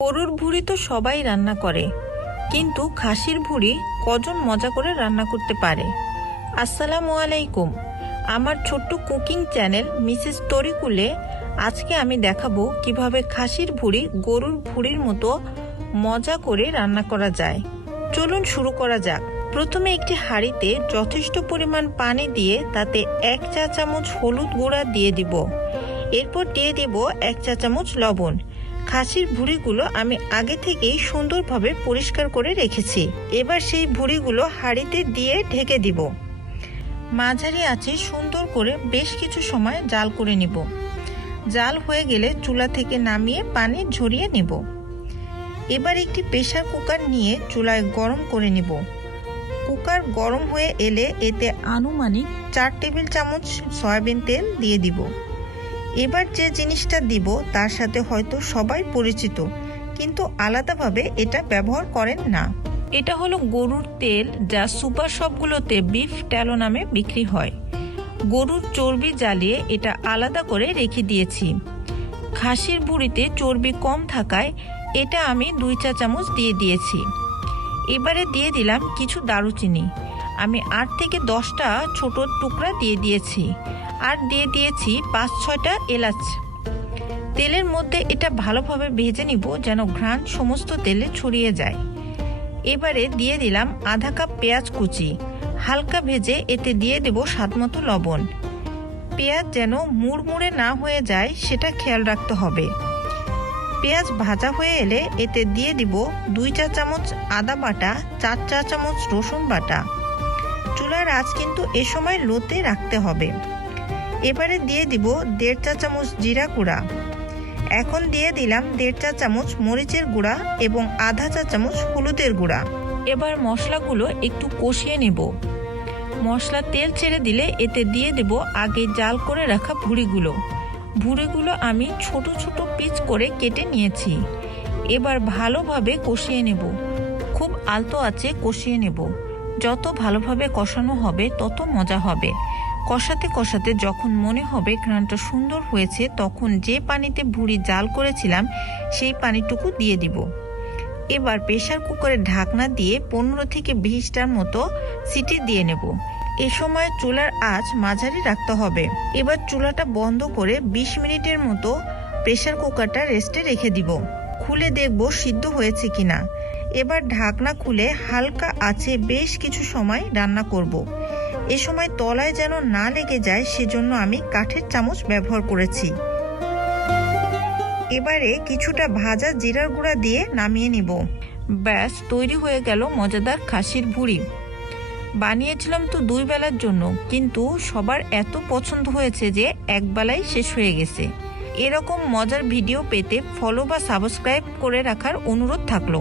গরুর ভুঁড়ি তো সবাই রান্না করে, কিন্তু খাসির ভুঁড়ি কজন মজা করে রান্না করতে পারে? আসসালামু আলাইকুম। আমার ছোট্ট কুকিং চ্যানেল মিসেস তরিকুলে আজকে আমি দেখাবো কিভাবে খাসির ভুঁড়ি গরুর ভুঁড়ির মতো মজা করে রান্না করা যায়। চলুন শুরু করা যাক। প্রথমে একটি হাঁড়িতে যথেষ্ট পরিমাণ পানি দিয়ে তাতে 1 চা চামচ হলুদ গুঁড়া দিয়ে দিব। এরপর দিয়ে দিব 1 চা চামচ লবণ। খাসির ভুঁড়িগুলো আমি আগে থেকেই সুন্দরভাবে পরিষ্কার করে রেখেছি। এবার সেই ভুঁড়িগুলো হাঁড়িতে দিয়ে ঢেকে দিব। মাঝারি আঁচে সুন্দর করে বেশ কিছু সময় জাল করে নিব। জাল হয়ে গেলে চুলা থেকে নামিয়ে পানি ঝরিয়ে নিব। এবার একটি প্রেসার কুকার নিয়ে চুলায় গরম করে নিব। কুকার গরম হয়ে এলে এতে আনুমানিক 4 টেবিল চামচ সয়াবিন তেল দিয়ে দিব। এবার যে জিনিসটা দিব তার সাথে হয়তো সবাই পরিচিত, কিন্তু আলাদাভাবে এটা ব্যবহার করেন না। এটা হলো গরুর তেল, যা সুপার শপগুলোতে বিফ ট্যালো নামে বিক্রি হয়। গরুর চর্বি জ্বালিয়ে এটা আলাদা করে রেখে দিয়েছি। খাসির ভুঁড়িতে চর্বি কম থাকায় এটা আমি 2 চা চামচ দিয়ে দিয়েছি। এবারে দিয়ে দিলাম কিছু দারুচিনি। আমি 8 থেকে 10টা ছোট টুকরা দিয়ে দিয়েছি। আর দিয়ে দিয়েছি 5-6টা এলাচ। তেলের মধ্যে এটা ভালোভাবে ভেজে নিব যেন ঘ্রাণ সমস্ত তেলে ছড়িয়ে যায়। এবারে দিয়ে দিলাম আধা কাপ পেঁয়াজ কুচি। হালকা ভেজে এতে দিয়ে দেব স্বাদমতো লবণ। পেঁয়াজ যেন মুড়মুড়ে না হয়ে যায় সেটা খেয়াল রাখতে হবে। পেঁয়াজ ভাজা হয়ে এলে এতে দিয়ে দিব 2 চা চামচ আদা বাটা, 4 চা চামচ রসুন বাটা। চুলার আঁচ কিন্তু এ সময় লোতে রাখতে হবে। এবারে দিয়ে দিব 1.5 চা চামচ জিরা গুঁড়া। এখন দিয়ে দিলাম 1.5 চা চামচ মরিচের গুঁড়া এবং আধা চা চামচ হলুদের গুঁড়া। এবার মশলাগুলো একটু কষিয়ে নেব। মশলা তেল ছেড়ে দিলে এতে দিয়ে দেব আগে জাল করে রাখা ভুঁড়িগুলো আমি ছোট ছোট পিস করে কেটে নিয়েছি। এবার ভালোভাবে কষিয়ে নেব। খুব আলতো আঁচে কষিয়ে নেব। যত ভালোভাবে কষানো হবে তত মজা হবে। কষাতে কষাতে যখন মনে হবে ঘ্রাণটা সুন্দর হয়েছে, তখন যে পানিতে ভুঁড়ি জাল করেছিলাম সেই পানিটুকু দিয়ে দিব। এবার প্রেসার কুকারে ঢাকনা দিয়ে 15 থেকে 20টার মতো সিটি দিয়ে নেব। এ সময় চুলার আঁচ মাঝারি রাখতে হবে। এবার চুলাটা বন্ধ করে 20 মিনিটের মতো প্রেসার কুকারটা রেস্টে রেখে দিব। খুলে দেখব সিদ্ধ হয়েছে কিনা। এবার ঢাকনা খুলে হালকা আঁচে বেশ কিছু সময় রান্না করব। এ সময় তলায় যেন না লেগে যায় সেজন্য আমি কাঠের চামচ ব্যবহার করেছি। এবারে কিছুটা ভাজা জিরার গুঁড়া দিয়ে নামিয়ে নিব। ব্যাস, তৈরি হয়ে গেল মজাদার খাসির ভুঁড়ি। বানিয়েছিলাম তো 2 বেলার জন্য, কিন্তু সবার এত পছন্দ হয়েছে যে 1 বেলায় শেষ হয়ে গেছে। এরকম মজার ভিডিও পেতে ফলো বা সাবস্ক্রাইব করে রাখার অনুরোধ থাকলো।